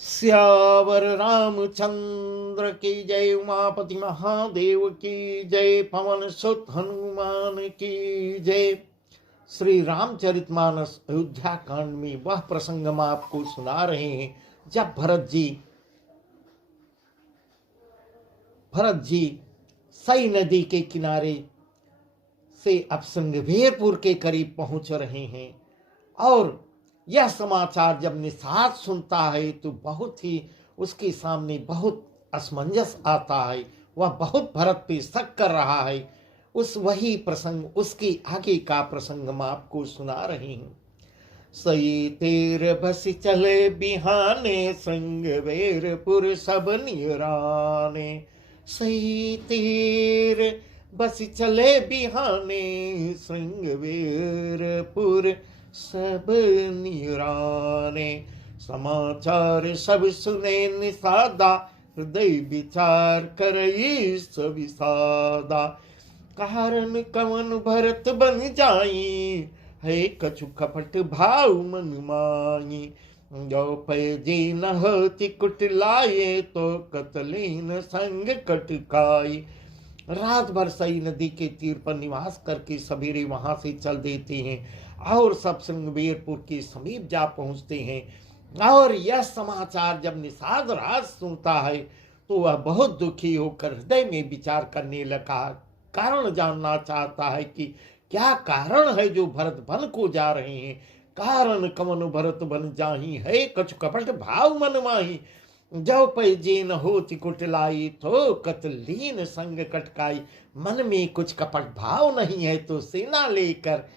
सियावर रामचंद्र की जय। उमापति महादेव की जय। पवन सुत हनुमान की जय। श्री रामचरितमानस अयोध्या कांड में वह प्रसंग हम आपको सुना रहे हैं जब भरत जी सई नदी के किनारे से अब श्रृंगवेरपुर के करीब पहुंच रहे हैं। और यह समाचार जब निषाद सुनता है तो बहुत ही उसके सामने बहुत असमंजस आता है। वह बहुत भरत पे शक कर रहा है। उस वही प्रसंग, उसके आगे का प्रसंग हम आपको सुना रहे हैं। सई तेर बस चले बिहाने, श्रृंगवेरपुर सब निराने। सई तेर बस चले बिहाने, श्रृंगवेरपुर सब निराने। समाचार सब सुने निषादा, हृदय विचार करई सविसादा। कारण कवन भरत बन जाई, है कछु कपट भाव मन माई। जो पैजी न होती कुटलाए, तो कतलीन संग कटकाई। रात भर सई नदी के तीर पर निवास करके सवेरे वहां से चल देते हैं और सब श्रृंगवेरपुर के समीप जा पहुंचते हैं। और यह समाचार जब निषाद राज सुनता है तो वह बहुत दुखी होकर हृदय में विचार करने लगा। कारण जानना चाहता है कि क्या कारण है जो भरत बन को जा रहे हैं। कारण कवन भरत बन जाही, है कछु कपट भाव मन माही। जो पैजे न होती कुटलाई, तो कतलीन संग कटकाई। मन में कुछ कपट भाव नहीं है तो सेना लेकर,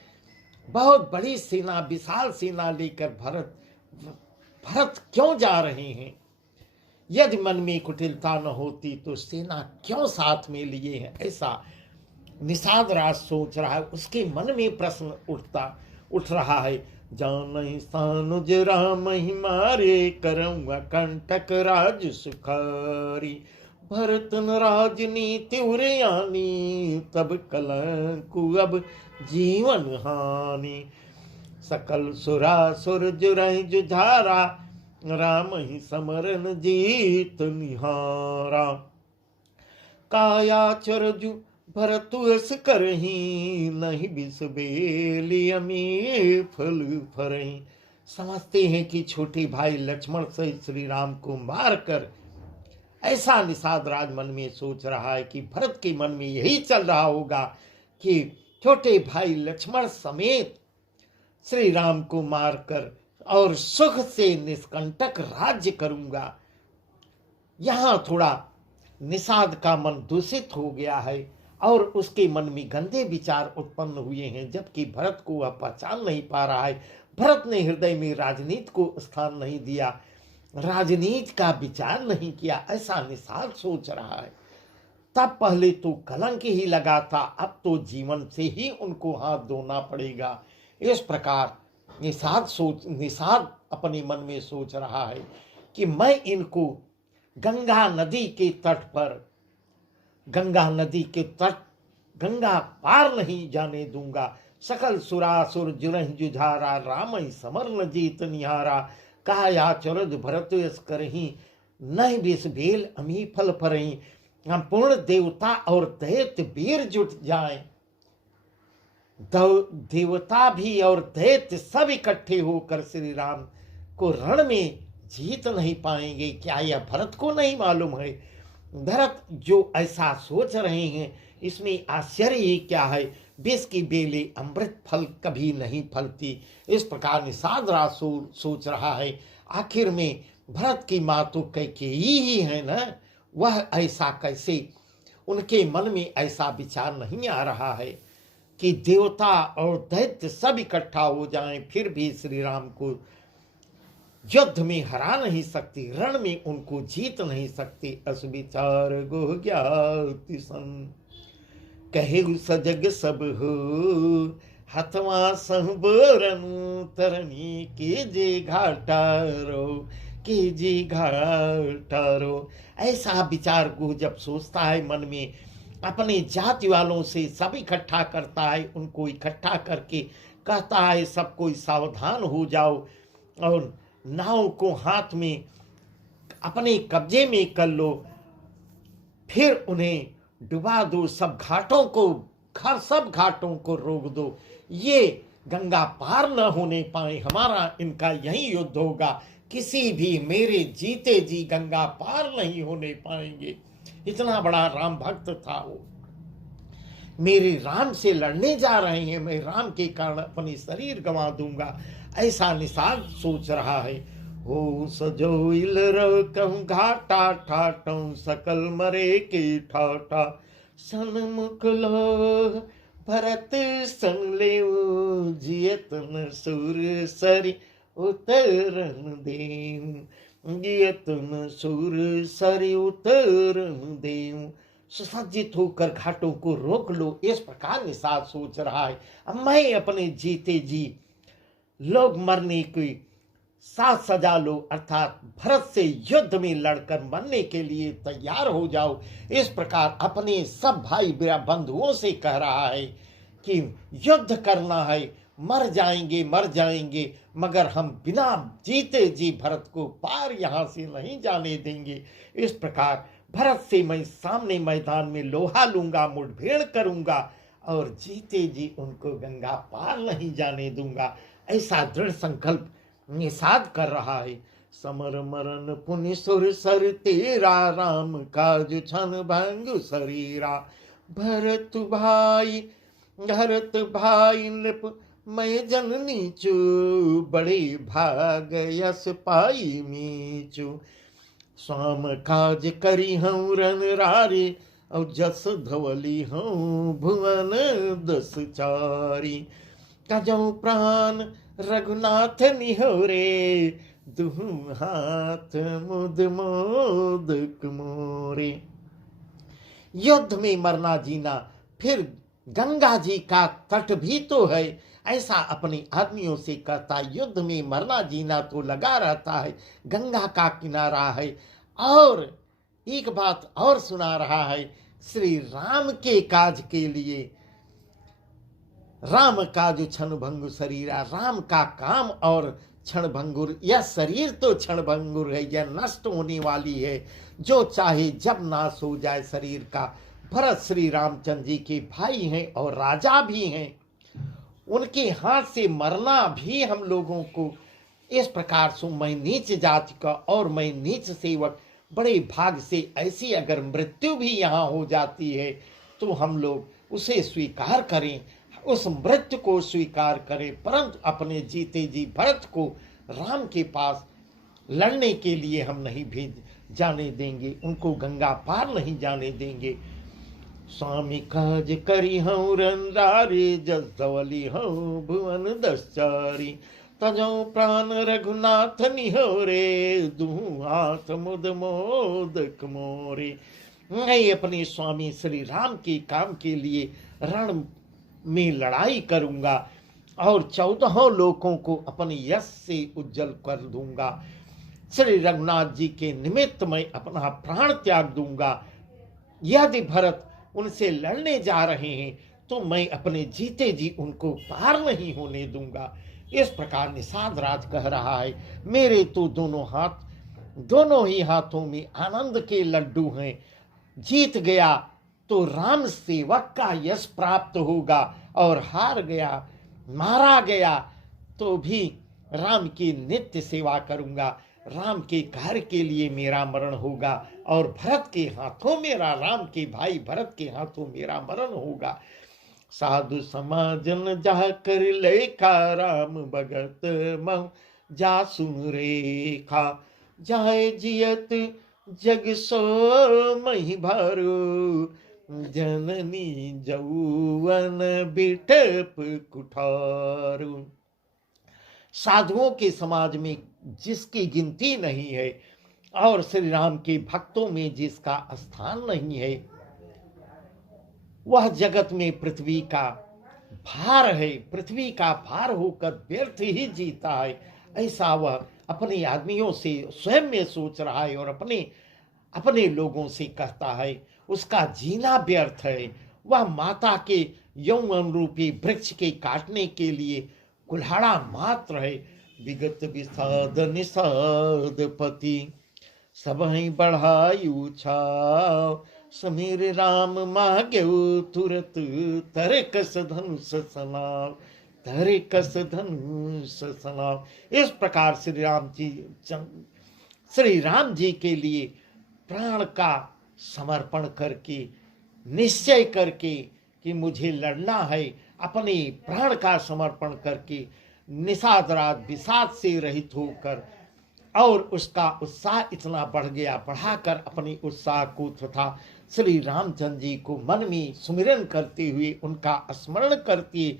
बहुत बड़ी सेना, विशाल सेना लेकर भरत क्यों जा रहे हैं। यदि मन में कुटिलता न होती तो सेना क्यों साथ में लिए हैं। ऐसा निषाद राज सोच रहा है। उसके मन में प्रश्न उठ रहा है। जानहि सानुज राम ही मारे, करूँगा कंटक राज सुखारी। भरत न राजनीति उरयानी, तब कलंकु अब जीवन हानि। सकल सुरासुर जुरहि जुझारा, राम ही समरन जीत निहारा। काया चरजु भरत अस करही, नहीं बिस बेली अमी फल फरही। समझते हैं कि छोटे भाई लक्ष्मण से श्री राम को मारकर, ऐसा निषाद राज मन में सोच रहा है कि भरत के मन में यही चल रहा होगा कि छोटे भाई लक्ष्मण समेत श्री राम को मारकर और सुख से निष्कंटक राज्य करूंगा। यहां थोड़ा निषाद का मन दूषित हो गया है और उसके मन में गंदे विचार उत्पन्न हुए हैं, जबकि भरत को वह पहचान नहीं पा रहा है। भरत ने हृदय में राजनीति को स्थान नहीं दिया, राजनीति का विचार नहीं किया, ऐसा निषाद सोच रहा है। तब पहले तो कलंक ही लगा था, अब तो जीवन से ही उनको हाथ धोना पड़ेगा। इस प्रकार निषाद अपने मन में सोच रहा है कि मैं इनको गंगा नदी के तट गंगा पार नहीं जाने दूंगा। सकल सुरासुर जुरहि जुझारा, राम ही समर न जीत निहारा। काया चरज भरत यस करही, नहीं बिस बेल अमी फल फरही। हम पूर्ण देवता और दैत्य वीर जुट जाए, देवता भी और दैत्य सब इकट्ठे होकर श्री राम को रण में जीत नहीं पाएंगे। क्या यह भरत को नहीं मालूम है। भरत जो ऐसा सोच रहे हैं इसमें आश्चर्य ही क्या है। विष की बेले अमृत फल कभी नहीं फलती। इस प्रकार निषाद राज सोच रहा है। आखिर में भरत की माँ तो कैकेयी ही है ना, वह ऐसा कैसे, उनके मन में ऐसा विचार नहीं आ रहा है कि देवता और दैत्य सब इकट्ठा हो जाएं फिर भी श्री राम को युद्ध में हरा नहीं सकती, रण में उनको जीत नहीं सकती। अस विचार गो ज्ञाति सन, कहे सजग सब हो, हथवा सहबरनु तरनी कीजे घाटारो। ऐसा विचार को जब सोचता है मन में, अपने जाति वालों से सब इकट्ठा करता है, उनको इकट्ठा करके कहता है सब कोई सावधान हो जाओ और नाव को हाथ में अपने कब्जे में कर लो, फिर उन्हें डुबा दो, सब घाटों को रोक दो, ये गंगा पार न होने पाए, हमारा इनका यही युद्ध होगा, किसी भी मेरे जीते जी गंगा पार नहीं होने पाएंगे। इतना बड़ा राम भक्त था वो। मेरे राम से लड़ने जा रहे हैं, मैं राम के कारण अपनी शरीर गंवा दूंगा, ऐसा निषाद सोच रहा है। हो सजो इलरो कहूँ घाटा ठाटों, सकल मरे के ठाटा, सन्मुख लो भरत संग ले, जियत न सुर सरी उतरन देऊ, जियत न सुर सरी उतरन देऊ। सुसज्जित होकर घाटों को रोक लो, इस प्रकार निषाद सोच रहा है। अब मैं अपने जीते जी लोग मरने की साथ सजा लो, अर्थात भरत से युद्ध में लड़कर मरने के लिए तैयार हो जाओ। इस प्रकार अपने सब भाई बंधुओं से कह रहा है कि युद्ध करना है, मर जाएंगे, मगर हम बिना जीते जी भरत को पार यहाँ से नहीं जाने देंगे। इस प्रकार भरत से मैं सामने मैदान में लोहा लूंगा, मुठभेड़ करूंगा और जीते जी उनको गंगा पार नहीं जाने दूंगा, ऐसा दृढ़ संकल्प निषाद कर रहा है। समर मरण पुनि सुर सर तेरा, राम काज छन भंग शरीरा, भरत भाई नृप मैं जननी चू, बड़े भाग यस पाई मीचू, स्वाम काज करी हूँ रन रारे, और जस धवली हूँ भुवन दस चारी, तजौ प्राण रघुनाथ निहोरे, दुहु हाथ मुद मोदक मोरे। युद्ध में मरना जीना, फिर गंगा जी का तट भी तो है, ऐसा अपने आदमियों से कहता। युद्ध में मरना जीना तो लगा रहता है, गंगा का किनारा है। और एक बात और सुना रहा है, श्री राम के काज के लिए, राम काज क्षण भंगुर शरीरा, राम का काम और क्षण भंगुर, यह शरीर तो क्षण भंगुर है, यह नष्ट होने वाली है, जो चाहे जब नाश हो जाए शरीर का। भरत श्री रामचंद्र जी के भाई हैं और राजा भी हैं, उनके हाथ से मरना भी हम लोगों को इस प्रकार से, मैं नीच जाति का और मैं नीच सेवक, बड़े भाग से ऐसी अगर मृत्यु भी यहाँ हो जाती है तो हम लोग उसे स्वीकार करें, उस मृत्यु को स्वीकार करें, परंतु अपने जीते जी भरत को राम के पास लड़ने के लिए हम नहीं भेज जाने देंगे, उनको गंगा पार नहीं जाने देंगे। स्वामी काज करी हूँ रंदारी, जस धवली हूँ भुवन दस चारी, तजौ प्राण रघुनाथ निहोरे, दुहु हाथ मुद मोदक मोरे। मैं अपने स्वामी श्री राम के काम के लिए रण में लड़ाई करूंगा और 14 लोकों को अपने यश से उज्जवल कर दूंगा। श्री रघुनाथ जी के निमित्त मैं अपना प्राण त्याग दूंगा। यदि भरत उनसे लड़ने जा रहे हैं तो मैं अपने जीते जी उनको पार नहीं होने दूंगा। इस प्रकार निषाद राज कह रहा है, मेरे तो दोनों ही हाथों में आनंद के लड्डू हैं। जीत गया तो राम सेवक का यश प्राप्त होगा, और हार गया, मारा गया तो भी राम की नित्य सेवा करूंगा। राम के कार्य के लिए मेरा मरण होगा, और भरत के हाथों मेरा, राम के भाई भरत के हाथों मेरा मरण होगा। साधु समाजन जा कर लेखा, राम भगत मह जा सुन रेखा, जाए जियत जग सो मही भारू, जननी जौवन बिटप कुठारू। साधुओं के समाज में जिसकी गिनती नहीं है और श्री राम के भक्तों में जिसका स्थान नहीं है, वह जगत में पृथ्वी का भार है, पृथ्वी का भार होकर व्यर्थ ही जीता है, ऐसा वह अपने आदमियों से स्वयं में सोच रहा है और अपने लोगों से कहता है। उसका जीना व्यर्थ है, वह माता के यौवन रूपी वृक्ष के काटने के लिए कुल्हाड़ा मात्र है। विगत विषाद निषाद पति, सबहि बढ़ायु छाव। समीर राम माग्यऊ तुरत, तरे कस धनुष सनाव, तरे कस धनुष सनाव। इस प्रकार श्री राम जी के लिए प्राण का समर्पण करके, निश्चय करके कि मुझे लड़ना है, अपने प्राण का समर्पण करके, निषाद रात विषाद से रहित होकर, और उसका उत्साह इतना बढ़ गया, बढ़ाकर अपने उत्साह को तथा श्री रामचंद्र जी को मन में सुमिरन करते हुए, उनका स्मरण करके,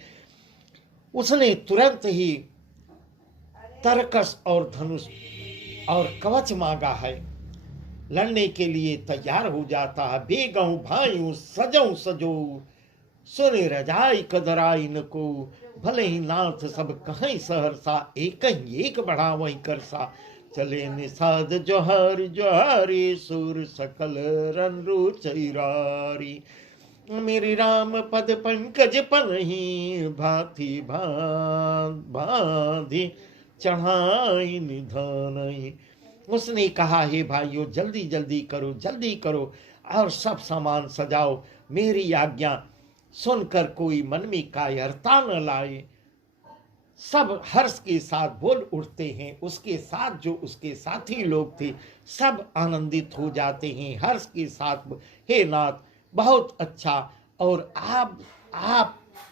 उसने तुरंत ही तरकस और धनुष और कवच मांगा है। लड़ने के लिए तैयार हो जाता है। बेगहूं भाइयों सजऊ सजो, सुने रजाई कदराई न को, भले ही नाथ सब कहीं सहरसा, एक ही एक बढ़ा वही करसा। चले निषाद जोहार जोहारी, सुर सकल रन रुचैरारी। मेरी राम पद पंकज पनहि, भांति भांति चढ़ाई निधानहि। उसने कहा, हे भाइयों जल्दी जल्दी करो, जल्दी करो और सब सामान सजाओ, मेरी आज्ञा सुनकर कोई मन में कायरता न लाए। सब हर्ष के साथ बोल उठते हैं। उसके साथ जो उसके साथी लोग थे सब आनंदित हो जाते हैं हर्ष के साथ। हे नाथ बहुत अच्छा। और आप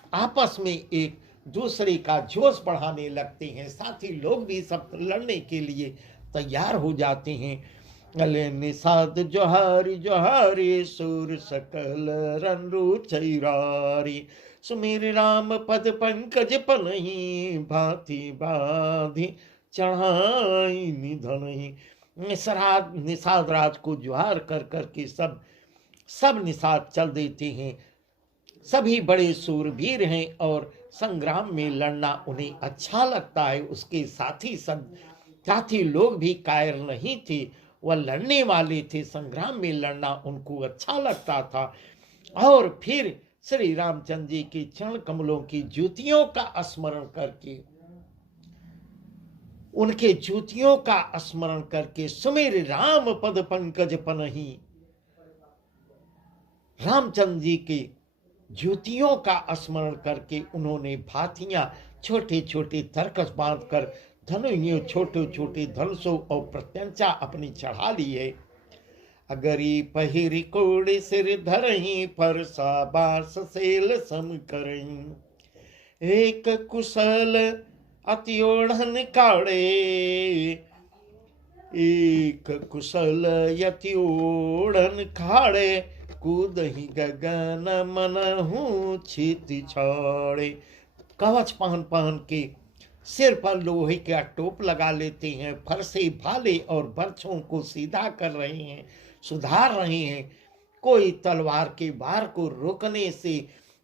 आपस में एक दूसरे का जोश बढ़ाने लगते हैं। साथी लोग भी सब लड़ने के लिए तैयार हो जाते हैं। अले निषाद जोहारी जोहारी, सुर सकल रन रुचैरारी। सुमेर राम पद पंकज पनहि, भांति बांधि चढ़ाई निधनहि। निषाद राज को जोहार कर करके सब निषाद चल देते हैं। सभी बड़े सूरवीर हैं और संग्राम में लड़ना उन्हें अच्छा लगता है। उसके साथी लोग भी कायर नहीं थे, वह लड़ने वाले थे। संग्राम में लड़ना उनको अच्छा लगता था। और फिर श्री रामचंद्र जी के चरण कमलों की ज्योतियों का स्मरण करके, उनके ज्योतियों का स्मरण करके, सुमेर राम पद पंकज पनहि, रामचंद्र जी के ज्योतियों का स्मरण करके उन्होंने भातियां छोटे छोटे तरकस बांधकर, धनुष छोटे छोटे धनुषों और प्रत्यंचा अपनी चढ़ा ली है। अगरी पहिरी कोड़े सिर धरही, फरसा बास सेल सम करही। एक कुशल अति ओढ़न काड़े, एक कुशल यति ओढ़न खाड़े। कूदही गगन मनहु छिति छाड़े। कवच पहन पहन के सिर पर लोहे का टोप लगा लेते हैं। फरसे भाले और बर्छों को सीधा कर रहे हैं, सुधार रहे हैं। कोई तलवार के वार को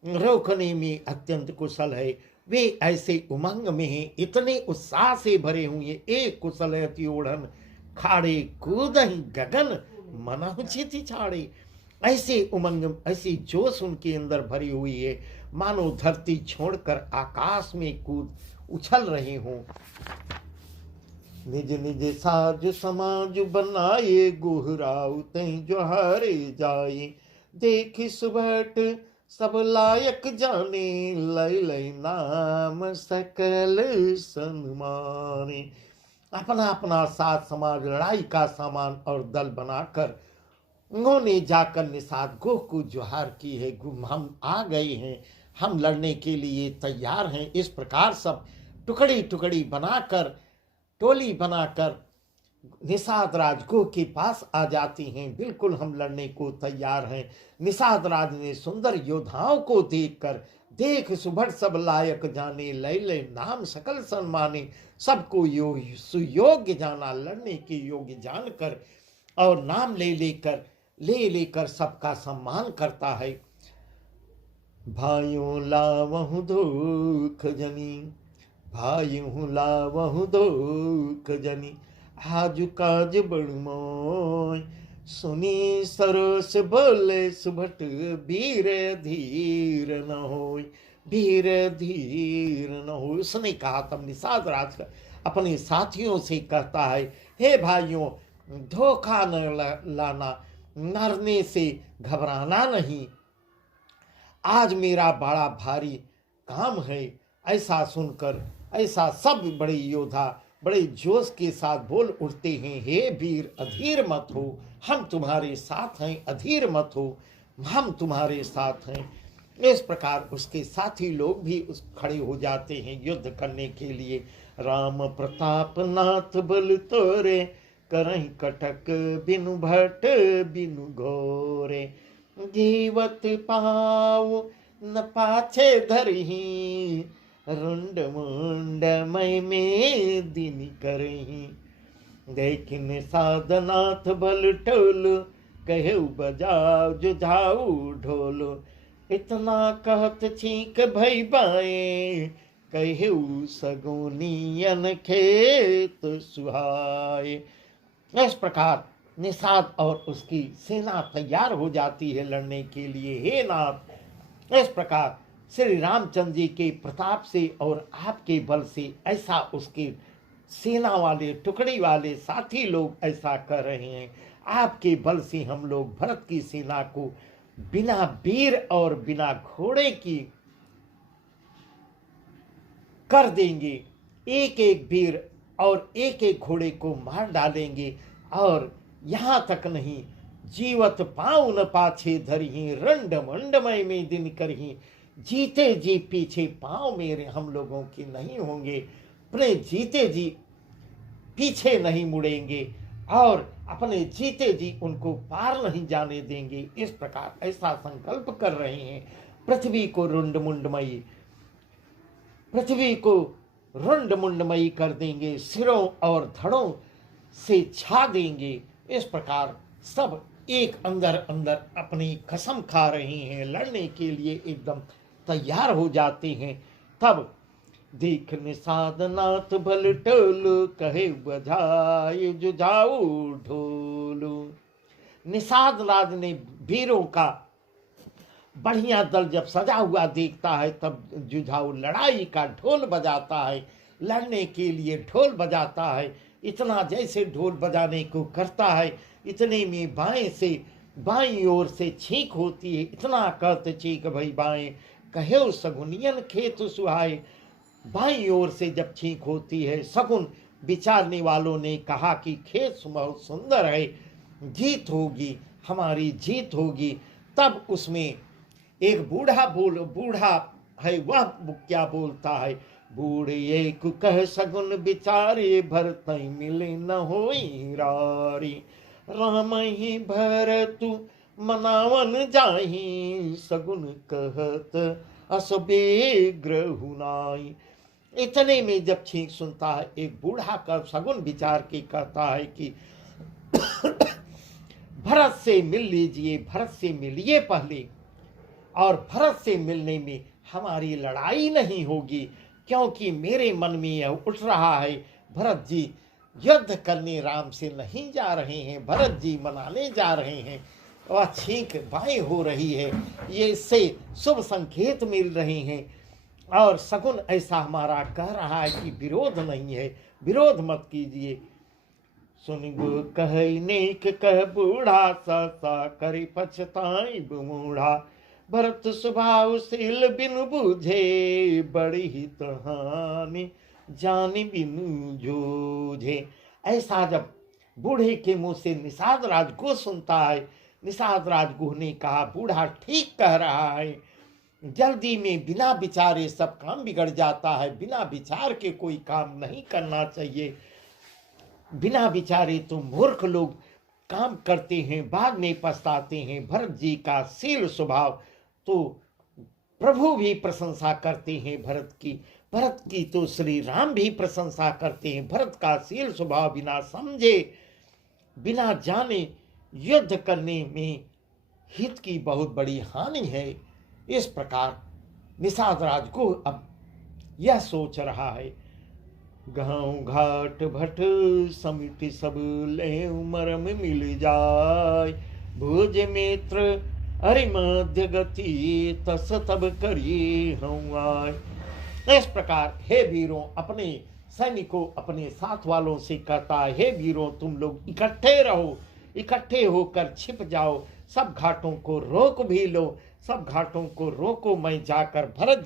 रोकने में अत्यंत कुशल है। वे ऐसे उमंग में हैं, इतने उत्साह से भरे हुए। एक कुशल अति ओढ़न खाड़े, कूदहि गगन मनहु छिति छाड़े। ऐसे उमंग, ऐसी जोश उनके अंदर भरी हुई है, मानो धरती छोड़कर आकाश में कूद उछल रहे हों। निज निज साज समाज बनाए, गोहराऊ तई जोहारे जाए। देखी सुबट सब लायक जाने, लय लय नाम सकल सन्माने। अपना अपना साथ समाज, लड़ाई का सामान और दल बनाकर उन्होंने जाकर निषाद गोह को जोहार की है। हम आ गए हैं, हम लड़ने के लिए तैयार हैं। इस प्रकार सब टुकड़ी टुकड़ी बनाकर, टोली बनाकर निषाद राज गोह के पास आ जाती हैं। बिल्कुल हम लड़ने को तैयार हैं। निषाद राज ने सुंदर योद्धाओं को देखकर, देख सुभट सब लायक जाने, लय लय नाम सकल सम्माने। सबको सुयोग्य जाना, लड़ने के योग्य जानकर और नाम ले लेकर सबका सम्मान करता है। भाइयों लावहु दुख जनी, भाइयों लावहु दुख जनी। आज काज बड़ मोय, सुनी सरोस बोले सुभट, वीर धीर न होय, वीर धीर न हो। उसने कहा, तब निषाद राज अपने साथियों से कहता है, हे भाइयों धोखा न लाना, मरने से घबराना नहीं। आज मेरा बड़ा भारी काम है। ऐसा सुनकर ऐसा सब बड़े योद्धा बड़े जोश के साथ बोल उठते हैं, हे वीर अधीर मत हो, हम तुम्हारे साथ हैं, अधीर मत हो, हम तुम्हारे साथ हैं। इस प्रकार उसके साथी लोग भी उस खड़े हो जाते हैं युद्ध करने के लिए। राम प्रताप नाथ बल तोरे, करहि कटक बिनु भट बिनु घोरे, जीवत पाऊ न पाछे धरही, रुंड मुंड मय में दिन करही, देखिन साधनाथ बल टोल, कहु बजाओ जुझाऊ ढोल, इतना कहत छींक भई बाए, कहु सगुनियन खेत सुहाए। इस प्रकार निषाद और उसकी सेना तैयार हो जाती है लड़ने के लिए। हे नाथ, इस प्रकार श्री रामचंद्र जी के प्रताप से और आपके बल से ऐसा उसके सेना वाले टुकड़ी वाले साथी लोग ऐसा कर रहे हैं। आपके बल से हम लोग भरत की सेना को बिना वीर और बिना घोड़े की कर देंगे, एक एक वीर और एक एक घोड़े को मार डालेंगे। और यहाँ तक नहीं, जीवत पाँव न पाछे धरही, रंड मंडमय में दिन करही, जीते जी पीछे पाँव मेरे हम लोगों के नहीं होंगे, अपने जीते जी पीछे नहीं मुड़ेंगे और अपने जीते जी उनको पार नहीं जाने देंगे। इस प्रकार ऐसा संकल्प कर रहे हैं। पृथ्वी को रुंड मुंडमयी, पृथ्वी को रुंड मुंडमयी कर देंगे, सिरों और धड़ों से छा देंगे। इस प्रकार सब एक अंदर अंदर अपनी कसम खा रहे हैं, लड़ने के लिए एकदम तैयार हो जाते हैं। तब देख निषाद नाथ बल टोल, कहे बजाए जुझाऊ ढोल। निषाद राज ने वीरों का बढ़िया दल जब सजा हुआ देखता है तब जुझाऊ लड़ाई का ढोल बजाता है, लड़ने के लिए ढोल बजाता है। इतना जैसे ढोल बजाने को करता है इतने में बाएं से बाईं ओर से छींक होती है। इतना कहते छींक भई बाएं, कहे सगुनियन खेत सुहाए। बाईं ओर से जब छींक होती है, सगुन विचारने वालों ने कहा कि खेत बहुत सुंदर है, जीत होगी, हमारी जीत होगी। तब उसमें एक बूढ़ा है, वह क्या बोलता है, बूढ़े एक कह सगुन बिचारे, भरत मिले न होई रारी, राम ही भरतु मनावन जाही, सगुन कहत असबेग्रहु नाई। इतने में जब छींक सुनता है, एक बूढ़ा का सगुन विचार के कहता है कि भरत से मिल लीजिए, भरत से मिलिए पहले, और भरत से मिलने में हमारी लड़ाई नहीं होगी, क्योंकि मेरे मन में यह उठ रहा है भरत जी युद्ध करने राम से नहीं जा रहे हैं, भरत जी मनाने जा रहे हैं। वह छींक बाएं हो रही है, ये इससे शुभ संकेत मिल रहे हैं। और सगुन ऐसा हमारा कह रहा है कि विरोध नहीं है, विरोध मत कीजिए। सुन गो कह नेक कह बूढ़ा, सा करे पछताई बूढ़ा, भरत स्वभाव शील बिनु बूझे, बड़ी ही तहानी जान बिनु जूझे। ऐसा जब बूढ़े के मुंह से निषाद राजगुह सुनता है, निषाद राजगुह ने कहा बूढ़ा ठीक कह रहा है, जल्दी में बिना विचारे सब काम बिगड़ जाता है, बिना विचार के कोई काम नहीं करना चाहिए। बिना विचारे तो मूर्ख लोग काम करते हैं, बाद में पछताते हैं। भरत जी का शील स्वभाव तो प्रभु भी प्रशंसा करते हैं भरत की तो श्री राम भी प्रशंसा करते हैं। भरत का शील स्वभाव बिना समझे बिना जाने युद्ध करने में हित की बहुत बड़ी हानि है। इस प्रकार निषाद राज को अब यह सोच रहा है, गाँव घाट भट समिति सब ले मरम मिल जाय, भुज मित्र अरे मध्य गति तस तब करी हम आय। इस प्रकार हे वीरों, अपने सैनिकों अपने साथ वालों से कहता है, हे वीरों, तुम लोग इकट्ठे रहो, इकट्ठे होकर छिप जाओ, सब घाटों को रोक भी लो, सब घाटों को रोको, मैं जाकर भरत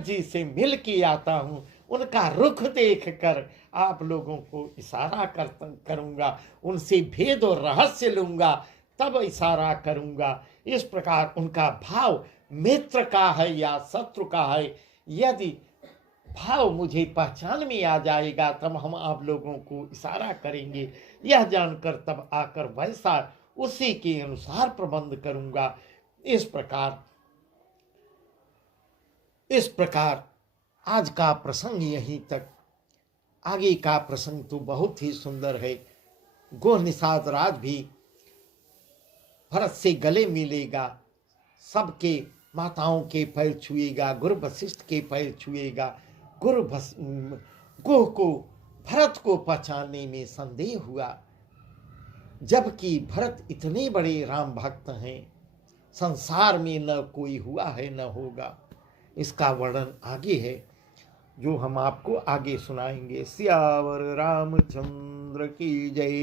जी से मिल के आता हूँ, उनका रुख देख कर आप लोगों को इशारा करूँगा, उनसे भेद और रहस्य लूँगा, तब इशारा करूँगा। इस प्रकार उनका भाव मित्र का है या शत्रु का है, यदि भाव मुझे पहचान में आ जाएगा तब हम आप लोगों को इशारा करेंगे, यह जानकर तब आकर वैसा उसी के अनुसार प्रबंध करूँगा। इस प्रकार आज का प्रसंग यहीं तक। आगे का प्रसंग तो बहुत ही सुंदर है। गोह निषाद राज भी भरत से गले मिलेगा, सबके माताओं के पैर छुएगा, गुरु वशिष्ठ के पैर छुएगा। गोह को भरत को पहचानने में संदेह हुआ, जबकि भरत इतने बड़े राम भक्त हैं, संसार में न कोई हुआ है न होगा। इसका वर्णन आगे है, जो हम आपको आगे सुनाएंगे। सियावर रामचंद्र की जय।